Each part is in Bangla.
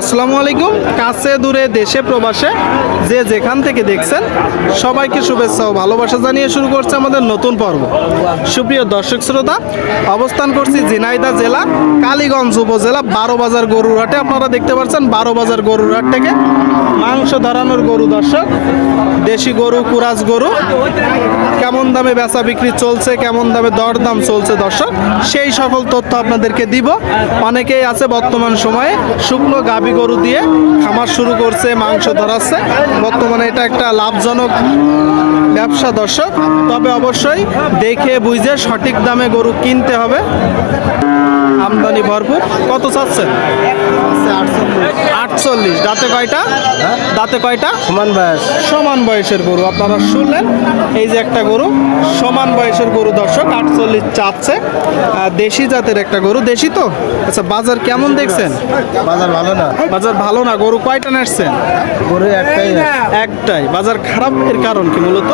আসসালামু আলাইকুম। কাছে দূরে, দেশে, প্রবাসে যে যেখান থেকে দেখছেন, সবাইকে শুভেচ্ছা ও ভালোবাসা জানিয়ে শুরু করছে আমাদের নতুন পর্ব। সুপ্রিয় দর্শক শ্রোতা, অবস্থান করছি ঝিনাইদা জেলা, কালীগঞ্জ উপজেলা বারো বাজার গরুর হাটে। আপনারা দেখতে পাচ্ছেন বারো বাজার গরুর হাট থেকে মাংস ধরানোর গরু দর্শক। দেশি গরু, কুরাজ গরু, কেমন দামে বেচা বিক্রি চলছে, কেমন দামে দরদাম চলছে দর্শক, সেই সকল তথ্য আপনাদেরকে দিব। অনেকেই আছে বর্তমান সময়ে শুকনো গাবি গরু দিয়ে খামার শুরু করছে, মাংস ধরাচ্ছে। বর্তমানে এটা একটা লাভজনক ব্যবসা দর্শক, তবে অবশ্যই দেখে বুঝে সঠিক দামে গরু কিনতে হবে। আমদানি ভরপুর। কত চাচ্ছেন? আটচল্লিশ দাঁতে কয়টা? দাঁতে কয়টা? সমান বয়স। সমান বয়সের গরু আপনারা শুনলেন? এই যে একটা গরু সমান বয়সের গরু দর্শক আটচল্লিশ চাচ্ছে। দেশি জাতের একটা গরু দেশি তো? আচ্ছা বাজার কেমন দেখছেন? বাজার ভালো না। বাজার ভালো না? গরু কয়টা নাচছেন গরু একটাই একটাই। বাজার খারাপ এর কারণ কি মূলত?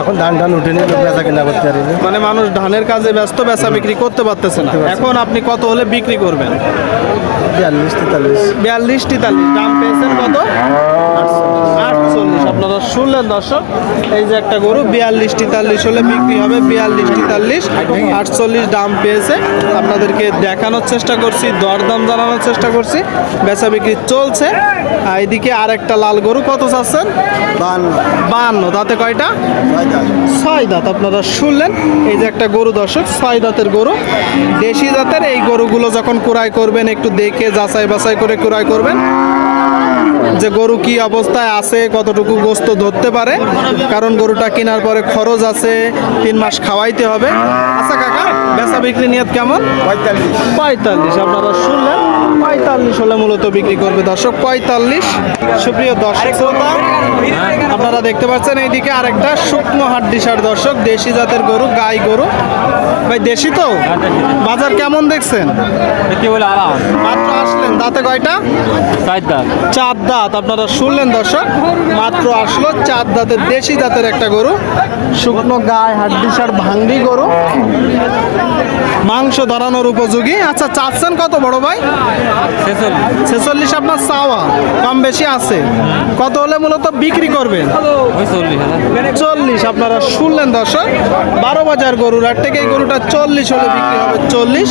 এখন ধান ধান উঠে নিয়ে বেচা কিনা করতে পারি। মানে মানুষ ধানের কাজে ব্যস্ত বেচা বিক্রি করতে পারতেছে না। এখন আপনি কত হলে বিক্রি করবেন? বিয়াল্লিশ তেতাল্লিশ। বিয়াল্লিশ তেতাল্লিশ। দাম পেয়েছেন কত? আটচল্লিশ আপনারা দর্শক এই যে একটা গরু বিয়াল্লিশ তেতাল্লিশ হলে বিক্রি হবে বিয়াল্লিশ তেতাল্লিশ আটচল্লিশ দাম পেয়েছে। আপনাদেরকে দেখানোর চেষ্টা করছি দরদাম জানানোর চেষ্টা করছি বেচা বিক্রি চলছে। এদিকে আর একটা লাল গরু কত চাচ্ছেন? বান্ন। দাঁতে কয়টা? ছয় দাঁত। আপনারা শুনলেন। এই যে একটা গরু দর্শক ছয় দাঁতের গরু। দেশি জাতের এই গরুগুলো যখন কুড়াই করবেন একটু দেখে যাচাই বাছাই করে কুড়াই করবেন। যে গরু কি অবস্থায় আছে কতটুকু গোস্ত ধরতে পারে কারণ গরুটা কেনার পরে খরচ আছে তিন মাস খাওয়াইতে হবে। আচ্ছা কাকা বেচা বিক্রি নিয়ত কেমন? পঁয়তাল্লিশ। পঁয়তাল্লিশ আপনারা শুনলেন পঁয়তাল্লিশ হলে মূলত বিক্রি করবে দর্শক পঁয়তাল্লিশ। সুপ্রিয় দর্শক শ্রোতা আপনারা দেখতে পাচ্ছেন এইদিকে আরেকটা শুকনো হাড্ডিসার দর্শক দেশি জাতের গরু গাই গরু। ভাই দেশি তো? বাজার কেমন দেখছেন? কি বলে আরাম। মাত্র আসলেন দাঁতে কয়টা? চারটা চার দাঁত আপনারা শুনলেন দর্শক মাত্র আসলো চার দাঁতের দেশি জাতের একটা গরু শুকনো গায়ে হাড্ডিসার ভাঙ্গি গরু। মাংস ধরানোর উপযোগী। আচ্ছা চাচ্ছেন কত বড় ভাই? ছেচল্লিশ আপনার চাওয়া কম বেশি আছে। কত হলে মূলত বিক্রি করবেন? চল্লিশ আপনারা শুনলেন দর্শক বারো বাজার গরুর হাট থেকে এই গরুটা চল্লিশ হলে বিক্রি হবে চল্লিশ।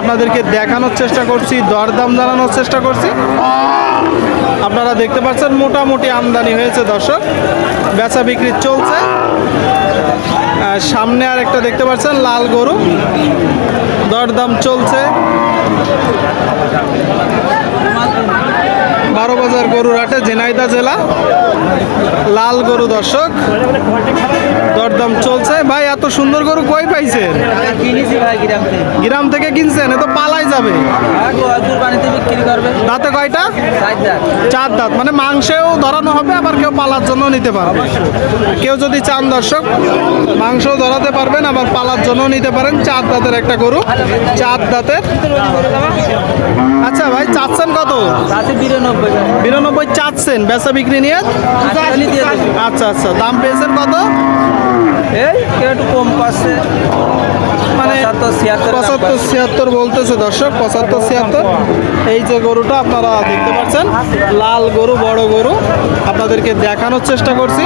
আপনাদেরকে দেখানোর চেষ্টা করছি দরদাম জানানোর চেষ্টা করছি। আপনারা দেখতে পাচ্ছেন মোটামুটি আমদানি হয়েছে দর্শক। বেচা বিক্রি চলছে। আর সামনে আর একটা দেখতে পাচ্ছেন লাল গরু। দরদাম চলছে। বাজার গরুর হাটে ঝিনাইদা জেলা। লাল গরু দর্শক, দরদাম চলছে। ভাই, এত সুন্দর গরু কই ভাই গ্রাম থেকে কিনছেন, এ তো পালাই যাবে। দাঁতে কয়টা? চার দাঁত। মানে মাংসেও ধরানো হবে, আবার কেউ পালার জন্য নিতে পারবে। কেউ যদি চান দর্শক, মাংসও ধরাতে পারবেন, আবার পালার জন্য নিতে পারেন। চার দাঁতের একটা গরু, চার দাঁতের আচ্ছা ভাই চাচ্ছেন কত? বিরানব্বই বিরানব্বই চাচ্ছেন বেচা বিক্রি নিয়ে? আটচল্লিশ আচ্ছা আচ্ছা দাম পেয়েছেন কত? এই একটু কম পাচ্ছে মানে পঁচাত্তর, ছিয়াত্তর বলতেছে দর্শক পঁচাত্তর ছিয়াত্তর। এই যে গরুটা আপনারা দেখতে পাচ্ছেন লাল গরু বড় গরু আপনাদেরকে দেখানোর চেষ্টা করছি।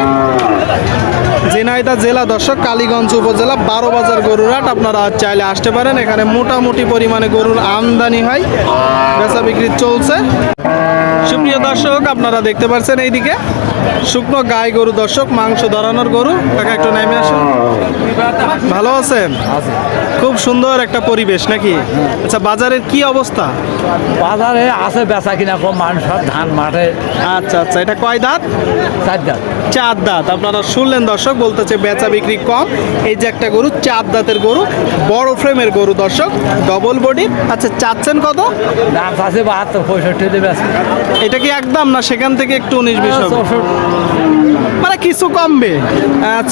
ঝিনাইদা জেলা দর্শক কালীগঞ্জ উপজেলা বারো বাজার গরুরহাট আপনারা চাইলে আসতে পারেন। এখানে মোটামুটি পরিমাণে গরুর আমদানি হয় বেচা বিক্রি চলছে। সুপ্রিয় দর্শক আপনারা দেখতে পাচ্ছেন এইদিকে শুকনো গাই গরু দর্শক মাংস ধরানোর গরু। কাকা একটু নেমে আসুন। ভালো আছেন? খুব সুন্দর একটা পরিবেশ নাকি? আচ্ছা বাজারের কি অবস্থা? বাজারে আছে বেচা কিনা কম মানুষ ধান মাঠে। আচ্ছা আচ্ছা এটা কয় দাঁত? চারটা চার দাঁত। আপনারা শুনলেন দর্শক বলতেছে বেচা বিক্রি কম। এই যে একটা গরু চার দাঁতের গরু বড় ফ্রেমের গরু দর্শক ডবল বডি আচ্ছা চাচ্ছেন কত? দাম আছে বাহাত্তর পঁয়ষট্টি দেবে এটা কি একদম না সেখান থেকে একটু উনিশ বিশ হবে? মানে কিছু কমবে।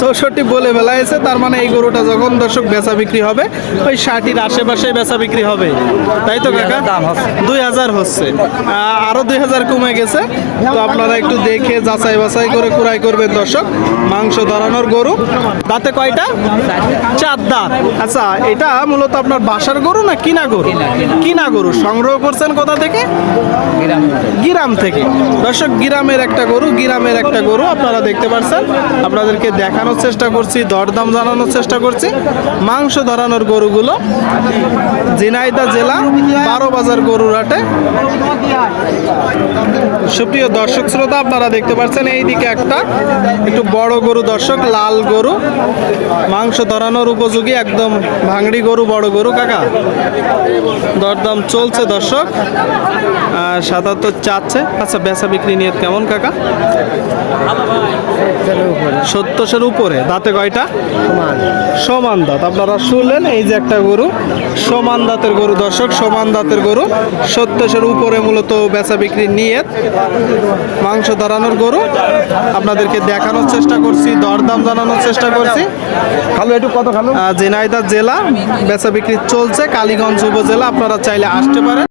চৌষট্টি বলে বেলা এসে তার মানে এই গরুটা যখন দর্শক বেচা বিক্রি হবে ওই ষাটির আশেপাশে বেচা বিক্রি হবে। তাই তো কাকা? দাম দুই হাজার হচ্ছে। আহ, আরও দুই হাজার কমে গেছে। তো আপনারা একটু দেখে যাচাই বাছাই করে কুড়াই করবেন দর্শক। মাংস ধরানোর গরু। দাঁতে কয়টা? চার দাঁত। আচ্ছা এটা মূলত আপনার বাসার গরু না কিনা গরু? কিনা, গরু। সংগ্রহ করছেন কোথা থেকে। গ্রাম থেকে। দর্শক গ্রামের একটা গরু গ্রামের একটা গরু। আপনারা দেখতে পাচ্ছেন আপনাদেরকে দেখানোর চেষ্টা করছি, দরদাম জানানোর চেষ্টা করছি। মাংস ধরানোর গরুগুলো ঝিনাইদা জেলা বারো বাজার গরুর হাটে। সুপ্রিয় দর্শক শ্রোতা, আপনারা দেখতে পাচ্ছেন এইদিকে একটা একটু বড় গরু দর্শক, লাল গরু। মাংস ধরানোর উপযোগী, একদম ভাঙড়ি গরু, বড় গরু, কাকা? দরদাম চলছে দর্শক। আর চাচ্ছে। আচ্ছা বেচা বিক্রি নিয়ে কেমন, কাকা? সত্তরের উপরে। দাঁতে কয়টা? সমান। দাঁত। আপনারা শুনলেন এই যে একটা গরু সমান দাঁতের গরু দর্শক সমান দাঁতের গরু সত্তরের উপরে মূলত বেচা বিক্রি নিয়ে মাংস ধরানোর গরু। আপনাদেরকে দেখানোর চেষ্টা করছি দরদাম জানানোর চেষ্টা করছি। খালো একটু কত খালো। ঝিনাইদহ জেলা বেচা বিক্রি চলছে কালীগঞ্জ উপজেলা আপনারা চাইলে আসতে পারেন।